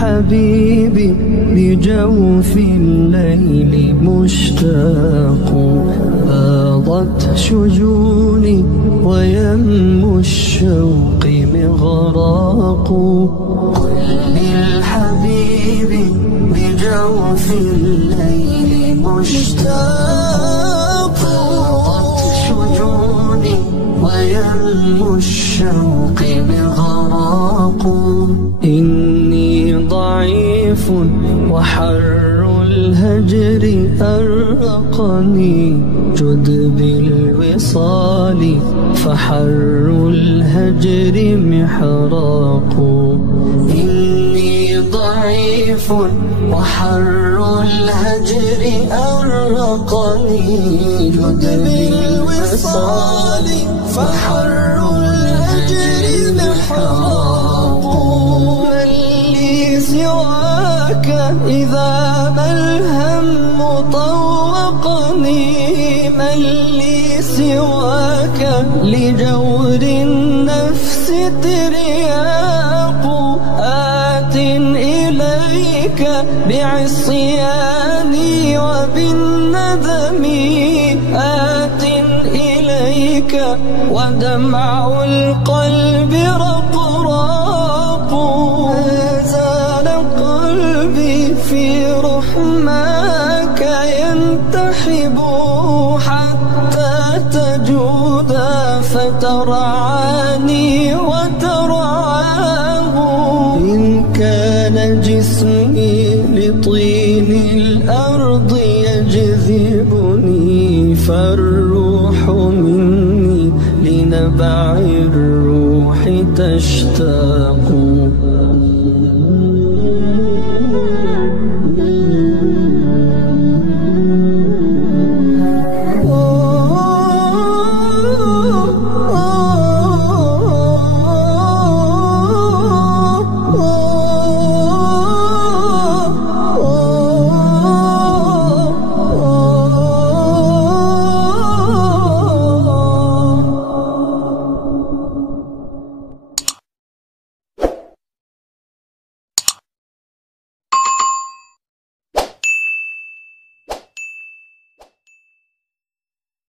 للحبيب بجوف الليل مشتاق. فاضت شجوني ويم الشوق مغراق. قل للحبيب بجوف الليل مشتاق. فاضت شجوني ويم الشوق مغراق. إني ضعيف وحر الهجر أرقني. جد بالوصال فحر الهجر محراق. إني ضعيف وحر الهجر أرقني. جد بالوصال فحر الهجر محراق. من لي سواك إذا ما الهم طوقني. من لي سواك لجور النفس ترياق. آت إليك بعصياني وبالندم. آت إليك ودمع القلب رقراق. ما زال قلبي في رحماك ينتحب حتى تجود فترعاني وترعاه. إن كان جسمي لطين الأرض يجذبني فالروح مني لنبع الروح تشتاق.